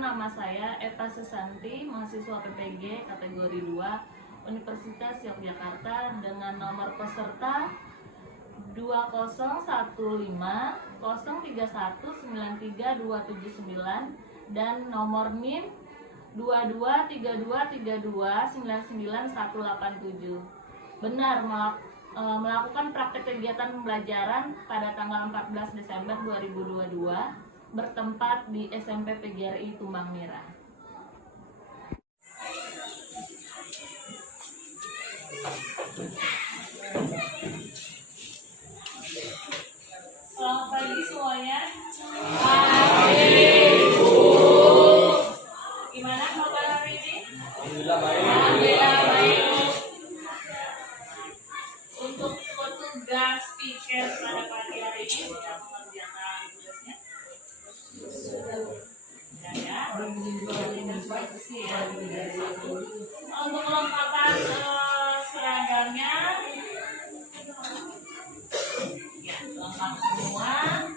nama saya Eva Susanti, mahasiswa PPG kategori 2 Universitas Yogyakarta dengan nomor peserta 2015031932799 dan nomor NIM 223232999187. Benar melakukan praktek kegiatan pembelajaran pada tanggal 14 Desember 2022 bertempat di SMP PGRI Tumbang Mira. Selamat pagi semuanya. Pagi, Bu. Gimana kabar hari ini? Alhamdulillah baik. Alhamdulillah baik. Untuk tugas pikir pada pagi hari ini sudah mengerjakan tugasnya? Sudah ya. Untuk kelengkapan seragamnya ya lengkap semua.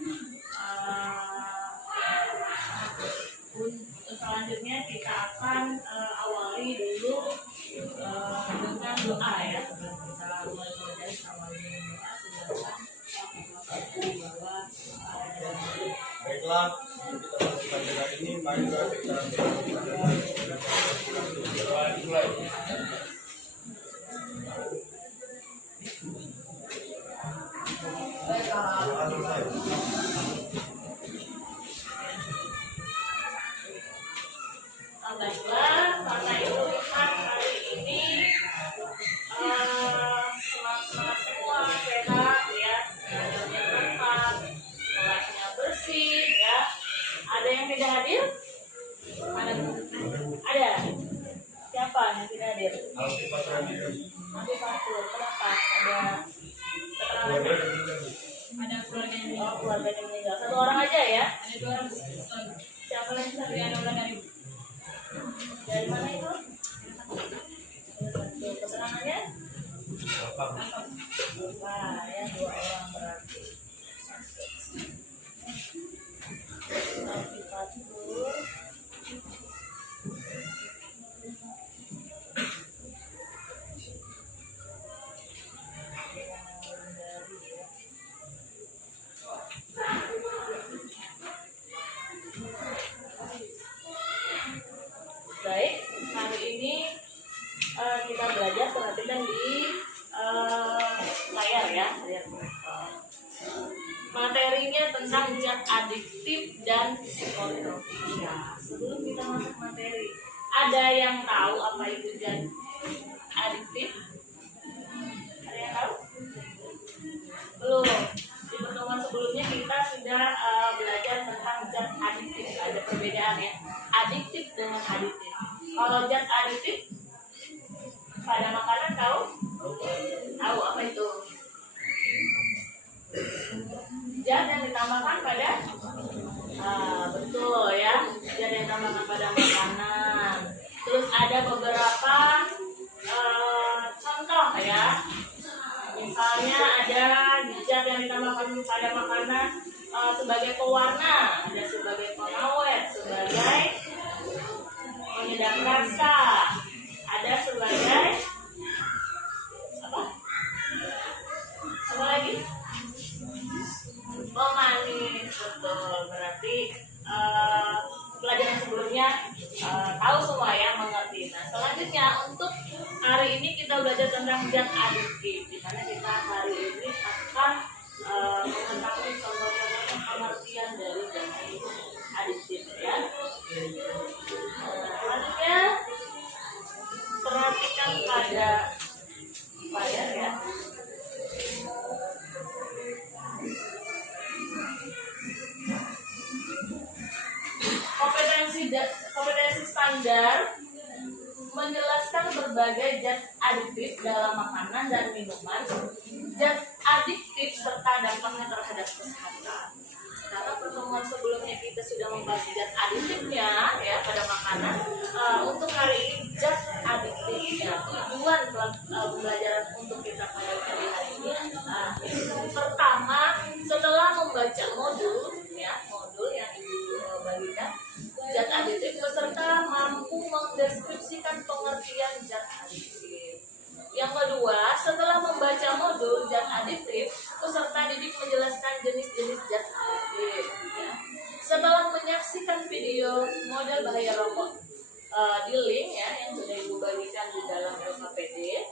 Selanjutnya kita akan awali dulu dengan doa ya. Sebelum kita mulai belajar, awali dengan doa bahwa Baiklah, kita masuk pelajaran ini. Mari kita mulai. Baiklah, karena itu kan hari ini semangat semua sehat ya, seragamnya lengkap, kelasnya bersih ya. Ada yang tidak hadir? Ada. Siapa yang tidak hadir? Nanti Fatur. Kenapa? Ada keterangan? Ada keluarga yang meninggal. Keluarga yang meninggal. Satu orang aja ya? Ada 2 orang. Siapa lagi? Satu yang orang dari dari mana itu? Keterangannya? Wah, ya 2 orang berarti. Fatur. Baik, hari ini kita belajar, perhatikan di layar ya. Materinya tentang zat adiktif dan psikotropik. Ya, sebelum kita masuk materi, ada yang tahu apa itu zat adiktif? Ada yang tahu? Belum. Di pertemuan sebelumnya kita sudah belajar tentang zat adiktif. Ada perbedaan ya, adiktif dengan aditif. Kalau zat adiktif pada makanan tahu? Tahu apa itu? Zat yang ditambahkan pada betul ya, zat yang ditambahkan pada makanan. Terus ada beberapa contoh ya. Misalnya ada zat yang ditambahkan pada makanan sebagai pewarna, ada sebagai pengawet, sebagai penyedap rasa, ada sebagai apa? Apa lagi? Pemanis, betul. Berarti pelajaran sebelumnya tahu semua ya, mengerti. Nah, selanjutnya untuk hari ini kita belajar tentang zat adiktif, di mana kita hari ini akan mengetahui contoh-contoh pengertian dari zat adiktif ya. Selanjutnya perhatikan pada layar ya. Kompetensi standar menjelaskan berbagai zat adiktif dalam makanan dan minuman, zat adiktif serta dampaknya terhadap kesehatan. Karena pertemuan sebelumnya kita sudah membahas zat adiktifnya ya pada makanan. Untuk hari ini zat adiktifnya, tujuan pembelajaran untuk kita pada hari ini. Pertama, setelah membaca modul yang bagikan zat adiktif video model bahaya rokok di link ya yang sudah ibu bagikan di dalam LKPD.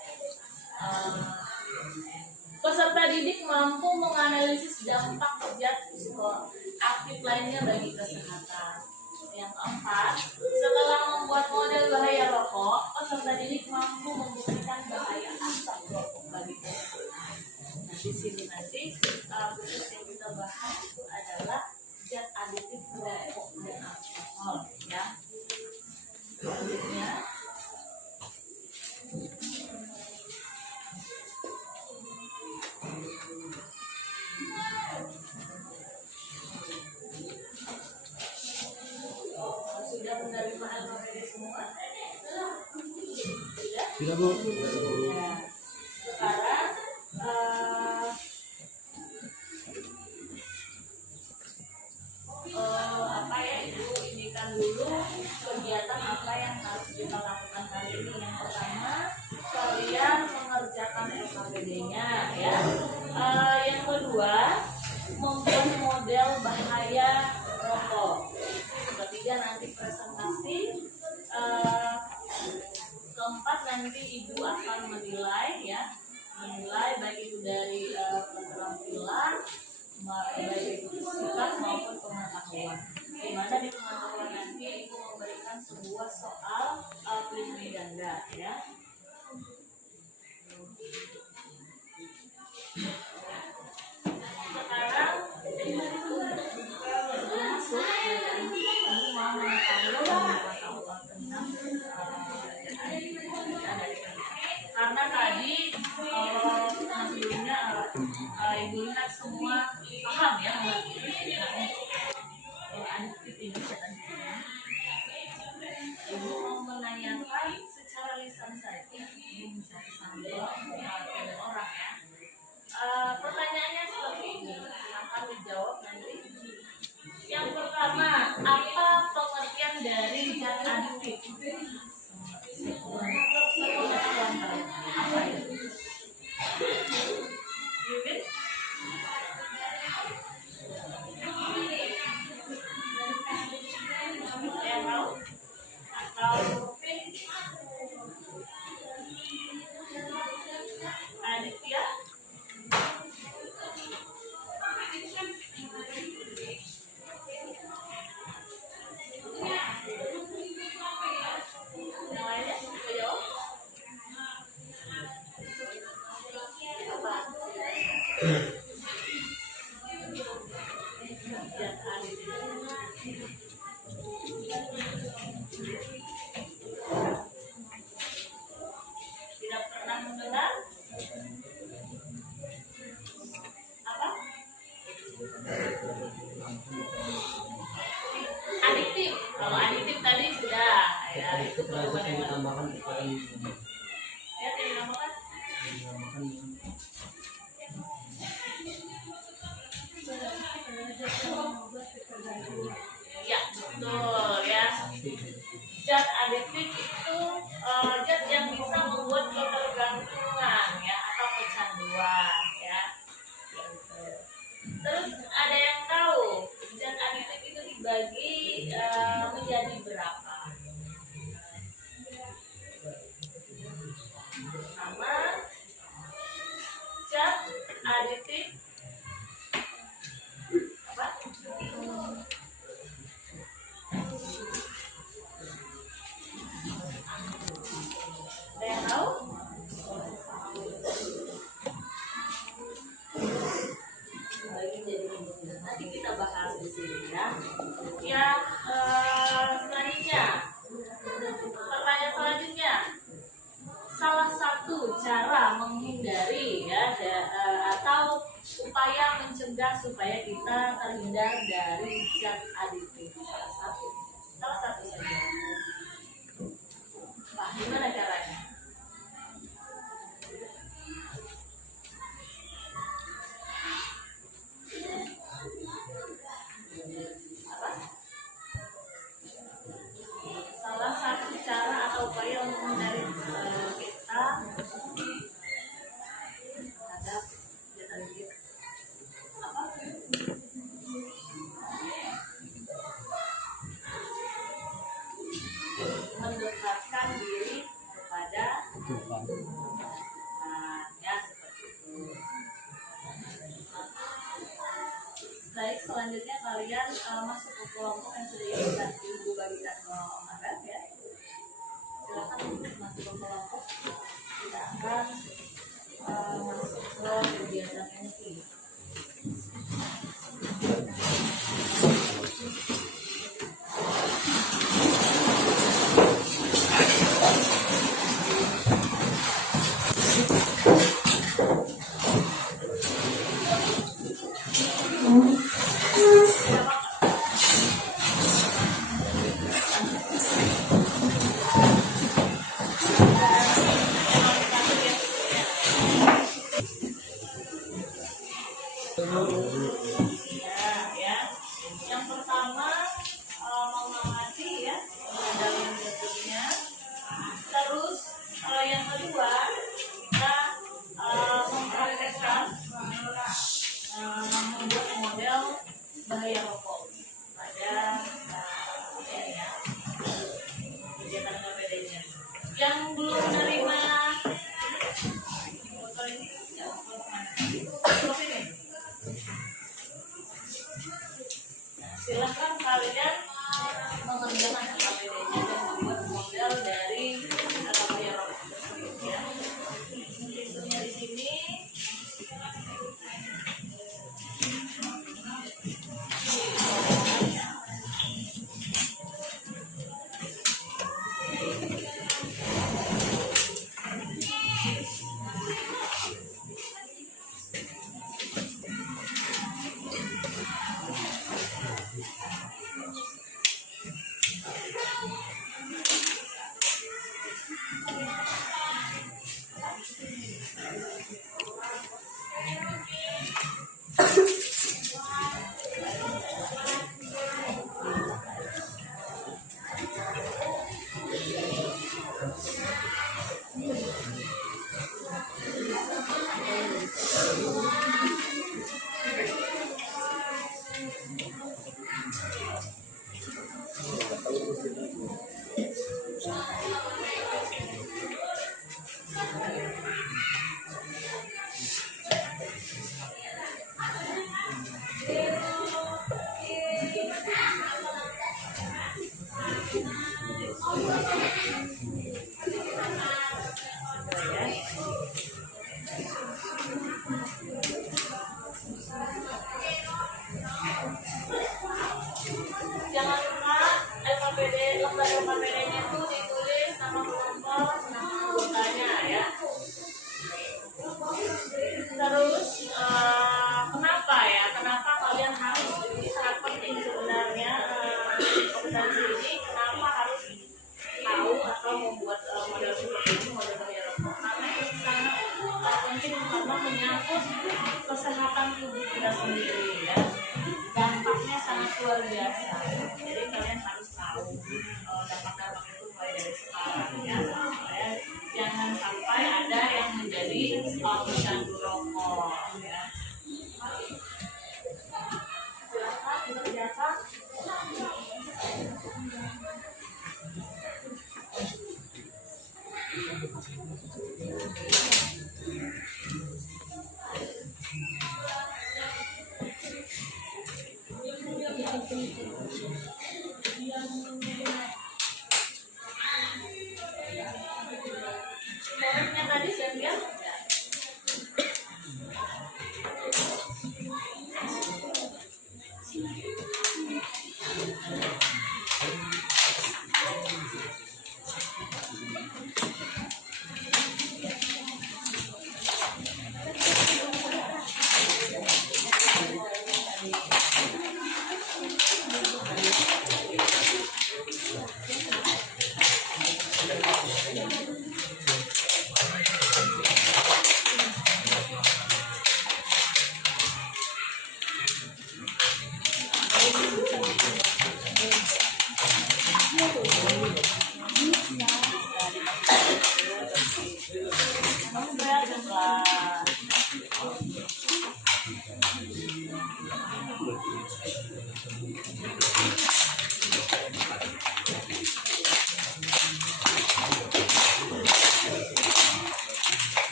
Peserta didik mampu menganalisis dampak zat psikoaktif lainnya bagi kesehatan. Yang keempat, setelah membuat model bahaya rokok, peserta didik mampu membuktikan bahaya asap rokok bagi kesehatan. Nah, di sini nanti khusus yang kita bahas itu adalah zat aditif rokok dan alkohol, ya. Selanjutnya, sudah menerima LKPD semua? Sudah? Bu. Ya. Sekarang apa ya ibu indikan dulu kegiatan apa yang harus kita lakukan hari ini. Yang pertama, kalian mengerjakan LKPD-nya ya. Yang kedua, membuat model bahaya rokok. Ketiga, nanti presentasi. Keempat, nanti ibu akan menilai ya, baik itu dari keterampilan, baik itu sikap maupun pengetahuan. Di mana di pengetahuan nanti ibu memberikan sebuah soal pilihan ganda ya. Sekarang sebelum masuk ibu mau mengetahui pengetahuan tentang karena tadi sebelumnya ibu lihat semua paham ya adiktif ini ibu mau menanyakan secara lisan saja ibu mencari sampel orang ya. Pertanyaannya seperti ini akan dijawab nanti. Yang pertama, apa pengertian dari zat adiktif? Apa itu? Yudin? Yang tahu? Atau Aditya? Yang lainnya bisa jawab? Apa? Zat adiktif. Tidak pernah mendengar? Apa? Adiktif. Kalau adiktif tadi sudah ya. Itu yang ditambahkan kepada ya dinamakan ya betul ya. Zat adiktif itu zat yang bisa membuat ketergantungan ya atau kecanduan ya. Terus ada yang tahu zat adiktif itu dibagi menjadi berapa? Sama zat adiktif apa? Ada yang tahu? Nanti kita bahas di sini ya. Ya, selanjutnya, pertanyaan selanjutnya, salah satu cara menghindari ya atau upaya mencegah supaya kita terhindar dari zat adiktif. Salah satu saja. Pak, gimana caranya? Apa? Salah satu cara atau upaya untuk menghindari kita terhadap zat adiktif apa? selanjutnya kalian masuk ke kelompok yang sudah ibu bagikan ke Om ya. Silakan masuk ke kelompok. Kita akan masuk ke kegiatan NT. Ya. Yang pertama mengamati ya dalam bentuknya. Terus yang kedua kita mempraktekkan membuat model bahaya rokok pada kegiatan KPD-nya. Yang belum menerima foto ini, silakan kalian mengerjakan KPD-nya dan membuat model dari bahaya rokok tersebut ya. Intinya di sini. Jangan lupa lembar LKPD-nya itu ditulis nama kelompok, nama anggotanya ya. Terus kenapa ya? Kenapa kalian harus, ini sangat penting sebenarnya kompetensi ini. Kenapa harus tahu atau membuat model seperti ini, model bahaya rokok? Karena ini sangat penting karena menyangkut kesehatan tubuh kita sendiri ya. Dampaknya sangat luar biasa. Jadi kalian harus tahu dampak-dampak itu mulai dari sekarang ya. Supaya jangan sampai ada yang menjadi pecandu rokok ya. Silakan dikerjakan. Koreknya tadi saya lihat.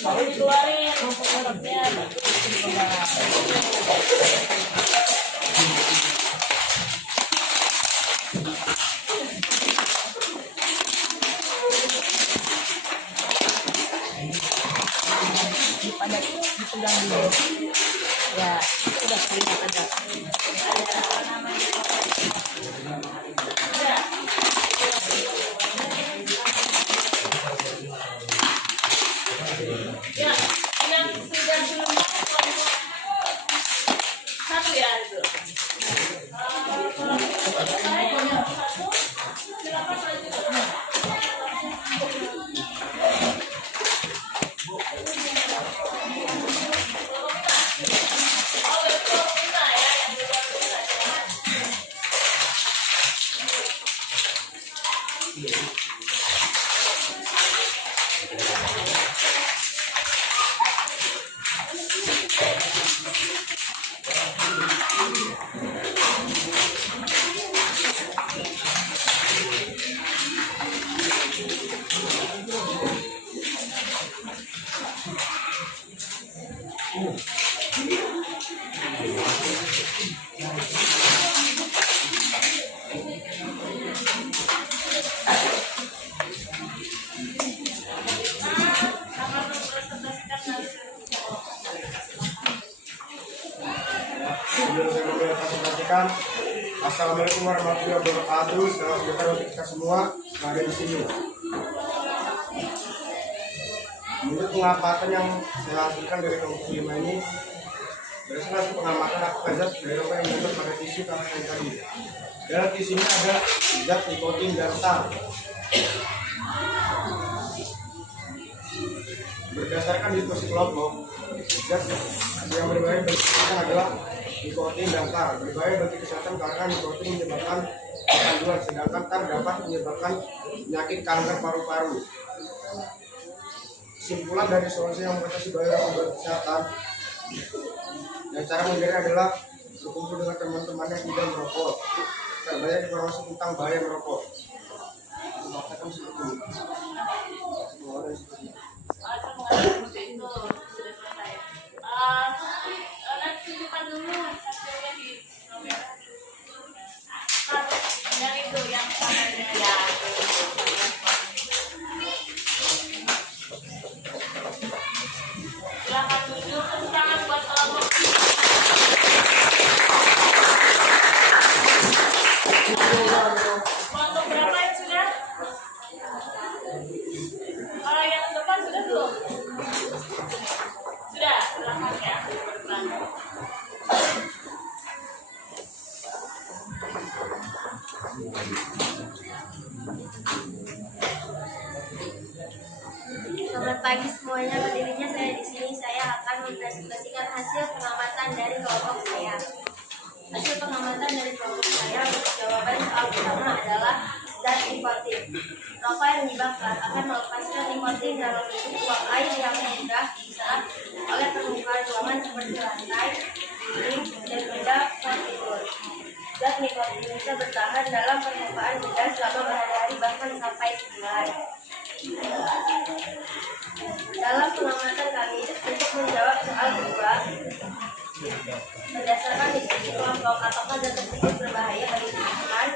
Dikeluarin produknya. Pada dipegang dulu ya, sudah terlihat ada Ya, yang sudah belum satu ya itu. Silakan lanjut. Akan mempresentasikan hasil. Sebelum saya mempresentasikan, Assalamualaikum warahmatullahi wabarakatuh. Selamat sejahtera untuk kita semua yang ada di sini. Menurut pengamatan yang saya hasilkan dari kelompok 5 ini, berdasarkan hasil pengamatan aku zat dari rokok yang dibuat pada tisu kamar yang tadi. Dalam tisunya ada zat nikotin dan tar. Berdasarkan diskusi kelompok, zat yang berbahaya bagi kesehatan adalah nikotin dan tar. Berbahaya bagi kesehatan karena nikotin menyebabkan kecanduan, sedangkan tar dapat menyebabkan penyakit kanker paru-paru. Kesimpulan dari solusi yang mengatasi bahaya rokok kesehatan dan cara menghindari adalah berkumpul dengan teman-teman yang tidak merokok. Terbanyak informasi tentang bahaya merokok. Mengatakan seperti itu. Semua ada seperti itu. Alasan mengatakan seperti itu sudah selesai. Nanti tunjukkan dulu hasilnya di kamera. Yang itu yang kameranya ya. Silakan tunjuk tepuk tangan buat kelompok. Kelompok berapa yang sudah? Kalau yang depan sudah belum? Sudah, silakan ya. Depan. Selamat pagi semuanya, berdirinya saya di sini. Saya akan mempresentasikan hasil pengamatan dari kelompok saya. Hasil pengamatan dari kelompok saya untuk jawaban soal pertama adalah zat nikotin. Rokok yang dibakar akan melepaskan nikotin dalam bentuk uap air yang mudah diserap oleh permukaan ruangan seperti lantai, dinding, dan benda furnitur. Zat nikotin bisa bertahan dalam permukaan benda selama berhari-hari bahkan sampai sebulan. Dalam pengamatan kami untuk menjawab soal kedua, berdasarkan diskusi kelompok, apakah zat tersebut berbahaya bagi kesehatan?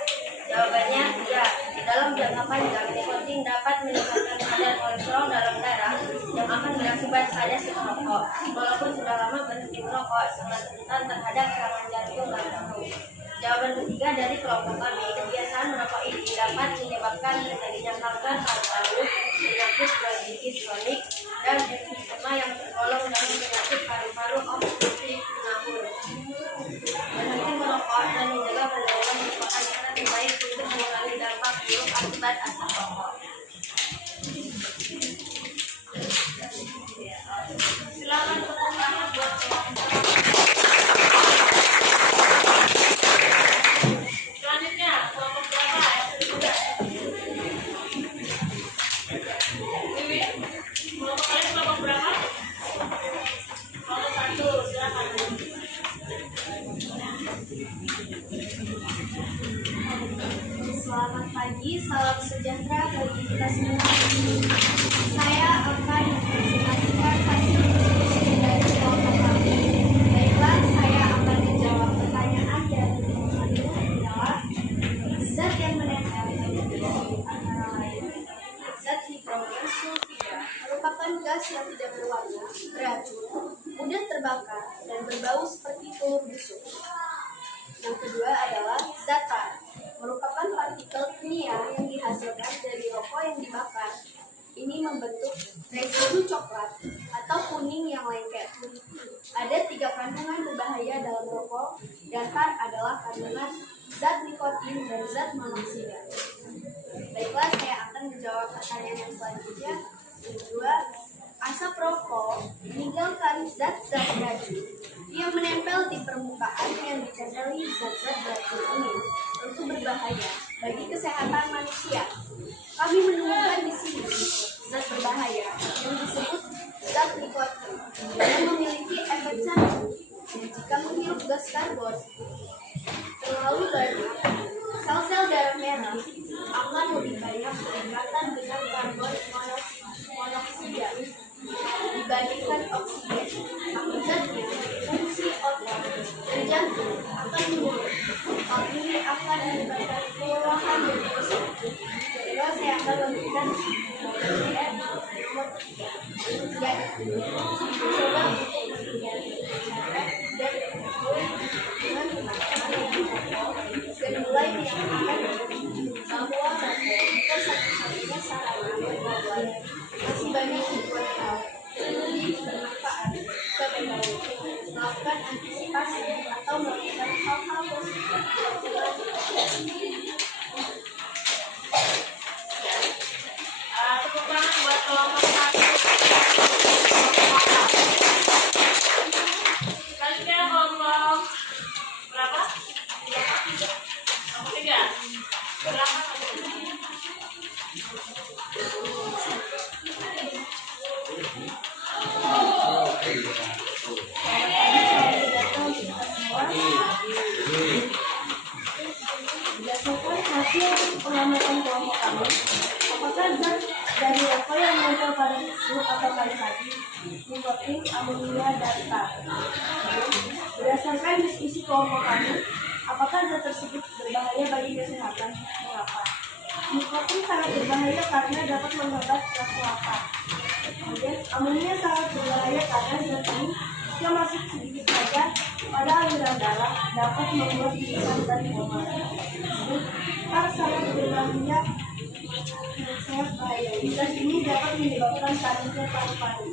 Jawabannya ya. Dalam jangka panjang, nikotin dapat meningkatkan kadar kolesterol dalam darah yang akan berakibat pada si perokok. Walaupun sudah lama berhenti merokok, sangat rentan terhadap serangan jantung dan stroke. Jawaban ketiga dari kelompok kami, kebiasaan merokok ini dapat menyebabkan terjadinya kanker paru-paru, penyakit bronkitis kronik, dan emfisema yang tergolong dalam penyakit paru-paru obstruktif pengapur. Berhenti merokok dan menjaga penderita merupakan cara terbaik untuk mengurangi dampak buruk akibat asap rokok. Silakan tepuk tangan buat kelompok. Selanjutnya, kelompok berapa yang sudah? Wiwin, kelompok kalian kelompok berapa? Kelompok 1, silakan. Selamat pagi, salam sejahtera bagi kita semua. Saya akan mempresentasikan hasil diskusi dari kelompok kami. Baiklah, saya akan menjawab pertanyaan dari kelompok satu adalah zat yang menempel pada tisu antara lain zat hidrogen sulfida merupakan gas yang tidak berwarna, beracun, mudah terbakar, dan berbau seperti telur busuk. Yang kedua adalah zat tar, merupakan partikel kimia yang dihasilkan dari rokok yang dibakar. Ini membentuk residu coklat atau kuning yang lengket. Ada 3 kandungan berbahaya dalam rokok, dan tar adalah kandungan zat nikotin dan zat monoksida. Baiklah, saya akan menjawab pertanyaan yang selanjutnya. Yang kedua, asap rokok meninggalkan zat-zat beracun yang menempel di permukaan yang ditempeli zat-zat beracun ini tentu berbahaya bagi kesehatan manusia. Kami menemukan di sini zat berbahaya yang disebut zat nikotin yang memiliki efek candu. Jika menghirup gas karbon terlalu banyak, sel-sel darah merah akan lebih banyak berikatan dengan karbon monoksida dibandingkan oksigen. Zat Coba untuk menghindari cara dan dengan menggunakan dan mulai menyatakan bahwa bukan satu-satunya sarana pengobatan. Masih banyak hubungan hal yang lebih bermanfaat jika melakukan antisipasi atau melakukan hal-hal positif. Tepuk tangan buat kelompok 1. Selanjutnya kelompok berapa? Kelompok 3. Berapa? Berdasarkan hasil pengamatan kelompok kami, apakah zat dari level yang menempel pada tisu atau pada tadi, nikotin, amonia, dan tar? Berdasarkan diskusi kelompok kami, apakah zat tersebut berbahaya bagi kesehatan? Mengapa? Nikotin sangat berbahaya karena dapat menghambat rasa lapar. Kemudian, amonia sangat berbahaya karena zat ini jika masuk sedikit saja pada aliran darah dapat membuat pingsan dan koma. Tar sangat berbahaya, sangat bahaya. Zat ini dapat menyebabkan kanker paru-paru.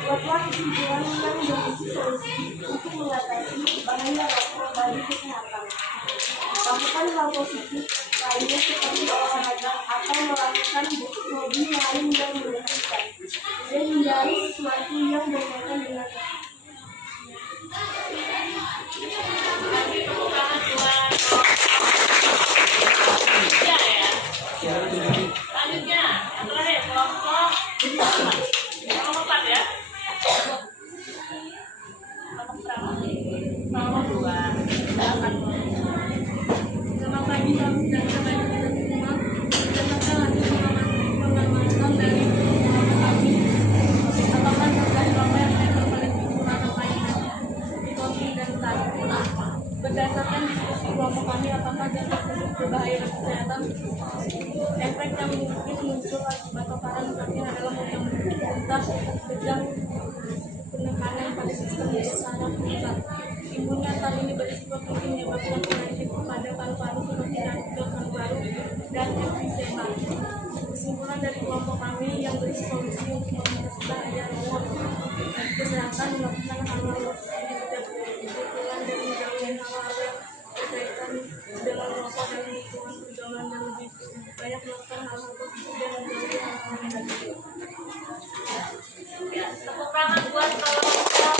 Buatlah kesimpulan yang berisi solusi untuk mengatasi bahaya rokok bagi kesehatan. Lakukan hal positif lainnya seperti olahraga atau melakukan hobi lain yang menyenangkan dan hindari sesuatu yang berkaitan dengan Kasih tepuk tangan buat ya. Selanjutnya yang terakhir kelompok 4 ya. Kelompok berapa? Kelompok 2. Silakan. Selamat pagi, salam sejahtera bagi kita semua. Berdasarkan hasil pengamatan dari kelompok kami, apakah zat rokok yang menempel pada tisu atau pahit, nikotin dan tar? Berdasarkan diskusi kelompok kami, apakah zat tersebut berbahaya bagi kesehatan? Efek yang mungkin muncul akibat paparan nikotin adalah mobilitas, kejang, penekanan pada sistem saraf pusat. Timbulnya tar ini berisiko tinggi menyebabkan penyakit pada paru-paru seperti kanker paru-paru dan emfisema. Kesimpulan dari kelompok kami yang berisi solusi untuk mengatasi bahaya rokok bagi kesehatan melakukan hal-hal positif setiap kesimpulan dan menjauhi hal-hal yang berkaitan dengan rokok dan lingkungan pergaulan yang lebih banyak melakukan hal-hal positif dan menjauhi hal-hal negatif. Ya, tepuk tangan buat kelompok.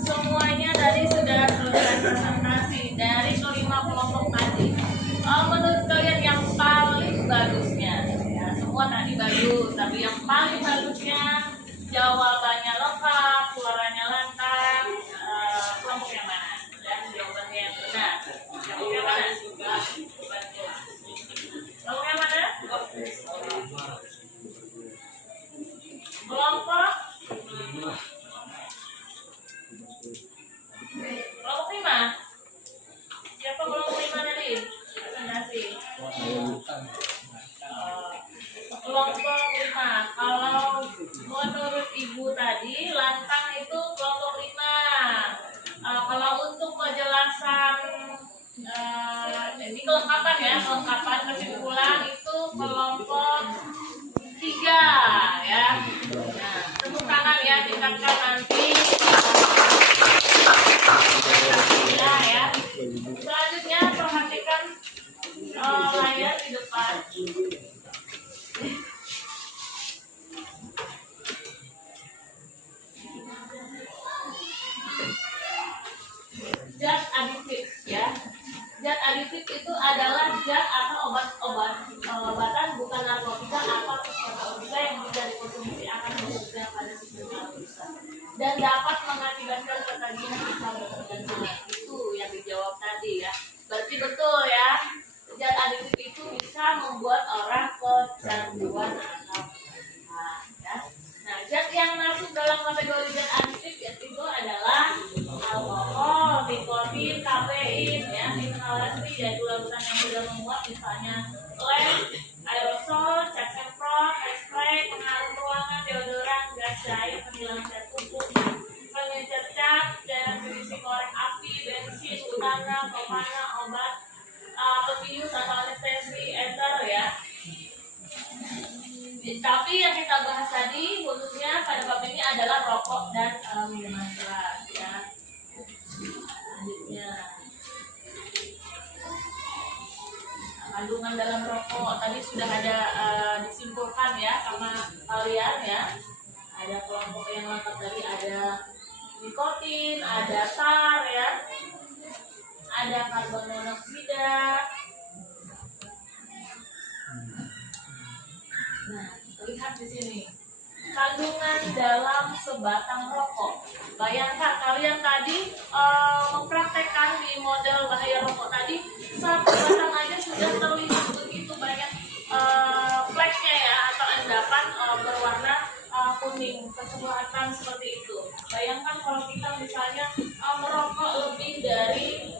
Semuanya tadi sudah selesai presentasi dari kelima kelompok tadi. Menurut kalian yang paling bagusnya, ya semua tadi bagus, tapi yang paling bagusnya jawabannya lengkap, suaranya lantang, kelompok yang mana? Dan jawabannya yang benar. Kelompok yang mana? Kelompok yang mana? Kelompok 5. Siapa kelompok 5 tadi? Presentasi. Kelompok 5. Kalau menurut ibu tadi, lantang itu kelompok 5. Kalau untuk penjelasan ini kelengkapan ya, kelengkapan kesimpulan itu kelompok 3 ya. Nah, tepuk tangan ya, ditetapkan nanti. Ya. Selanjutnya perhatikan layar di depan. Zat aditif ya. Zat aditif itu adalah zat atau obatan bukan narkotika atau narkotika yang bisa dikonsumsi akan berbeda pada sistem nervus dan dapat mengakibatkan ketagihan atau ketergantungan. Itu yang dijawab tadi ya. Berarti betul ya. Zat aditif itu bisa membuat orang kecanduan atau ya. Nah, zat yang masuk dalam kategori zat aditif itu adalah alkohol, nikotin, kafein, ya, inhalasi, yaitu larutan yang mudah menguap, misalnya lem, aerosol, Tapi yang kita bahas tadi khususnya pada bab ini adalah rokok dan minuman keras ya. Selanjutnya kandungan dalam rokok tadi sudah ada disimpulkan ya sama kalian ya. Ada kelompok yang lengkap tadi, ada nikotin, ada tar ya, ada karbon monoksida. Nah, lihat di sini kandungan dalam sebatang rokok. Bayangkan kalian tadi mempraktekkan di model bahaya rokok tadi, satu batang aja sudah terlihat begitu banyak fleknya ya, atau endapan berwarna kuning kecoklatan seperti itu. Bayangkan kalau kita misalnya merokok lebih dari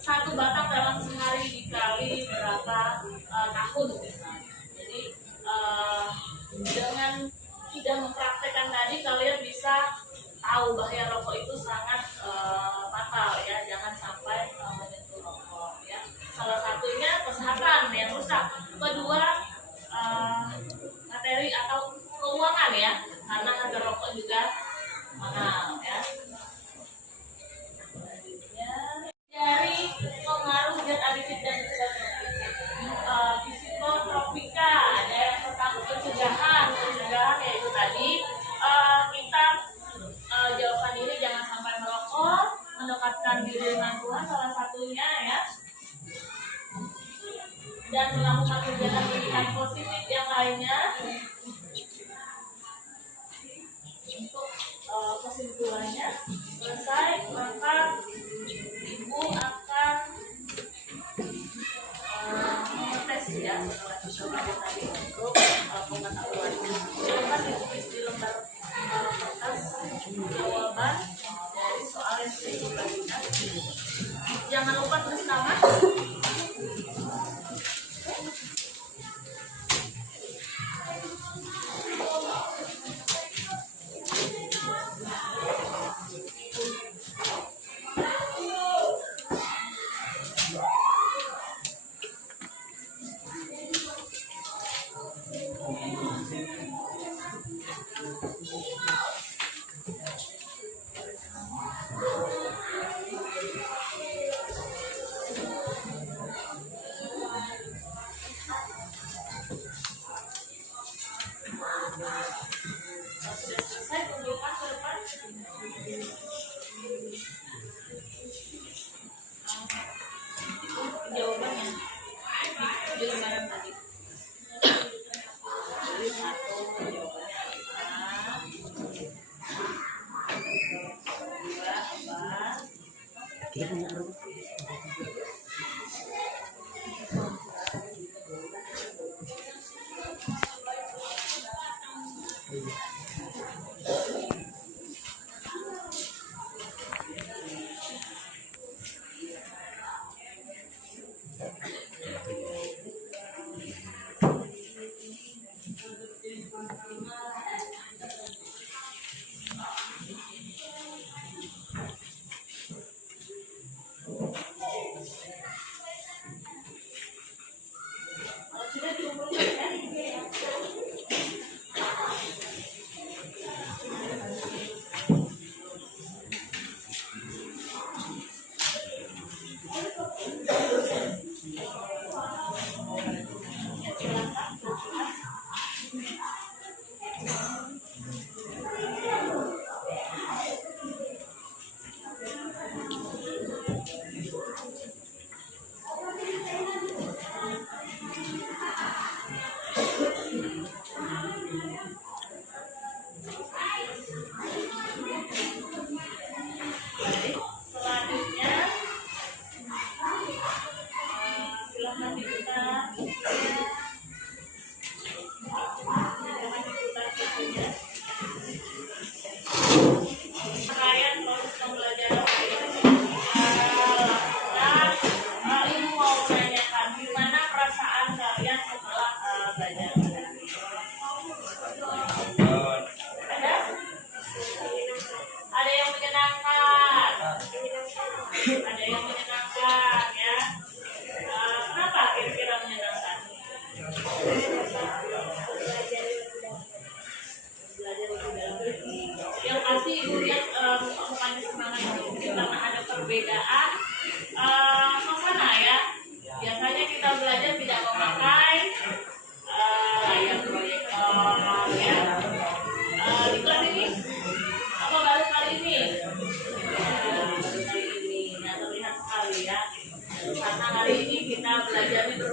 satu batang dalam sehari dikali berapa tahun misalnya. Jadi dengan tidak mempraktekkan tadi, kalian bisa tahu bahaya rokok itu sangat fatal ya. Jangan sampai menyentuh rokok ya. Salah satunya kesehatan yang rusak, kedua materi atau keuangan ya, karena harga rokok juga mahal ya. Selanjutnya dari pengaruh zat adiktif dan psikotropika, ada yang tentang pencegahan yaitu tadi kita jauhkan diri, jangan sampai merokok, mendekatkan diri dengan Tuhan salah satunya ya, dan melakukan kegiatan pendidikan positif yang lainnya. Untuk kesimpulannya selesai, maka ibu akan mengetes ya setelah dicoba tadi untuk pengetahuan. Silakan ditulis di lembar kertas jawaban dari soal yang sudah ibu bagikan. Jangan lupa tulis nama. Sudah selesai, tunjukkan ke depan. Jawabannya di lembaran tadi. Jadi satu jawabannya apa? Dua apa? Sudah diumpulkan ya?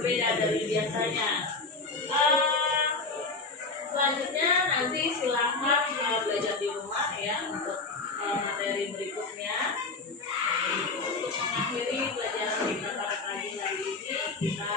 berbeda dari biasanya. Selanjutnya nanti silakan belajar di rumah ya untuk materi berikutnya. Untuk mengakhiri pelajaran kita pada pagi hari ini, kita